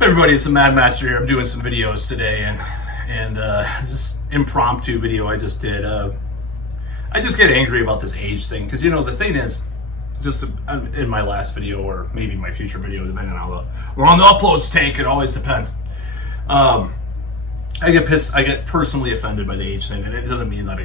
Everybody, it's the Mad Master here. I'm doing some videos today, and just impromptu video I just did. I just get angry about this age thing because the thing is, just in my last video or maybe my future video, depending on how we're on the uploads tank. It always depends. I get pissed. I get personally offended by the age thing, and it doesn't mean that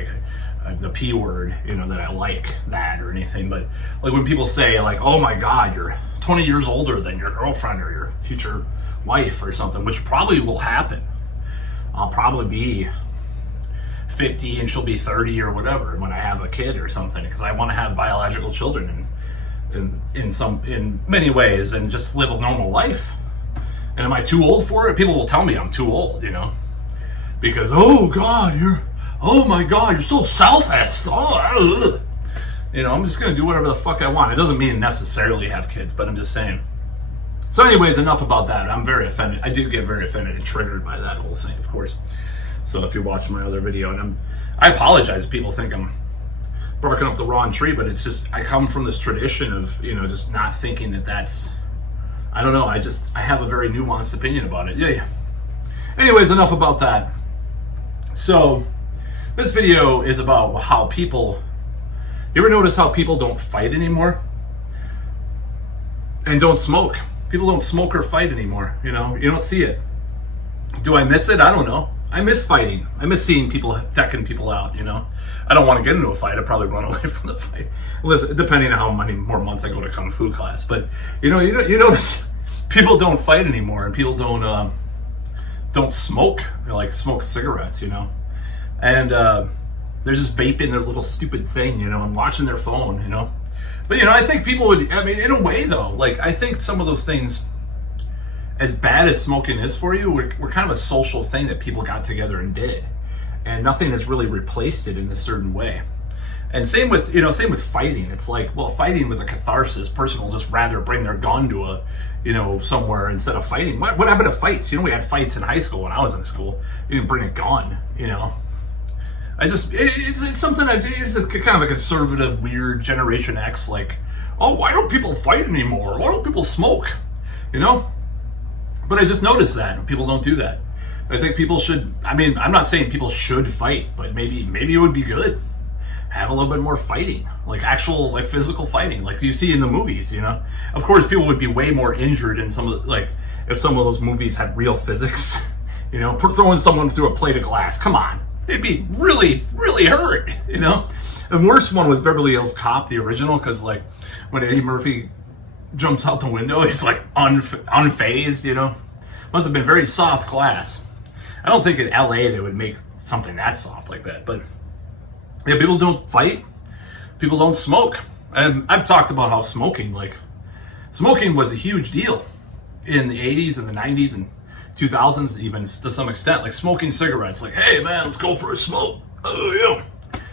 the P word, that I like that or anything. But like when people say like, "Oh my God, you're 20 years older than your girlfriend or your future wife or something," which probably will happen. I'll probably be 50 and she'll be 30 or whatever when I have a kid or something, because I want to have biological children in many ways and just live a normal life. And am I too old for it? People will tell me I'm too old, because oh my God, you're so selfish. I'm just gonna do whatever the fuck I want. It doesn't mean necessarily have kids, but I'm just saying. So anyways, enough about that. I'm very offended. I do get very offended and triggered by that whole thing, of course. So if you're watching my other video, and I apologize if people think I'm barking up the wrong tree, but it's just, I come from this tradition of, just not thinking that's, I don't know, I have a very nuanced opinion about it. Yeah. Anyways, enough about that. So this video is about how people, you ever notice how people don't fight anymore? And don't smoke. People don't smoke or fight anymore, you don't see it. Do I miss it? I don't know. I miss fighting. I miss seeing people decking people out, I don't want to get into a fight. I'd probably run away from the fight. Listen, depending on how many more months I go to Kung Fu class. But, you notice people don't fight anymore, and people don't smoke. They smoke cigarettes, And they're just vaping their little stupid thing, and watching their phone, But, I think people would, in a way though, I think some of those things, as bad as smoking is for you, we're kind of a social thing that people got together and did. And nothing has really replaced it in a certain way. And same with fighting. It's fighting was a catharsis. Person will just rather bring their gun to somewhere instead of fighting. What happened to fights? We had fights in high school when I was in school. You didn't bring a gun, it's something it's kind of a conservative, weird Generation X, oh, why don't people fight anymore? Why don't people smoke? But I just noticed that people don't do that. I think people should, I'm not saying people should fight, but maybe it would be good. Have a little bit more fighting, actual physical fighting, like you see in the movies, Of course, people would be way more injured in some of if some of those movies had real physics, throwing someone through a plate of glass. Come on. They'd be really, really hurt, The worst one was Beverly Hills Cop, the original, because when Eddie Murphy jumps out the window, he's unfazed, Must have been very soft glass. I don't think in LA they would make something that soft like that, but yeah, people don't fight, people don't smoke. And I've talked about how smoking was a huge deal in the 80s and the 90s and 2000s, even to some extent, smoking cigarettes, hey man, let's go for a smoke. Oh yeah.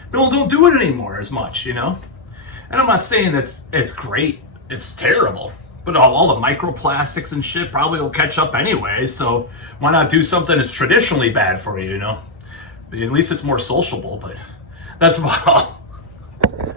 People don't do it anymore as much, And I'm not saying it's great, it's terrible, but all the microplastics and shit probably will catch up anyway, so why not do something that's traditionally bad for you, But at least it's more sociable, but that's about all.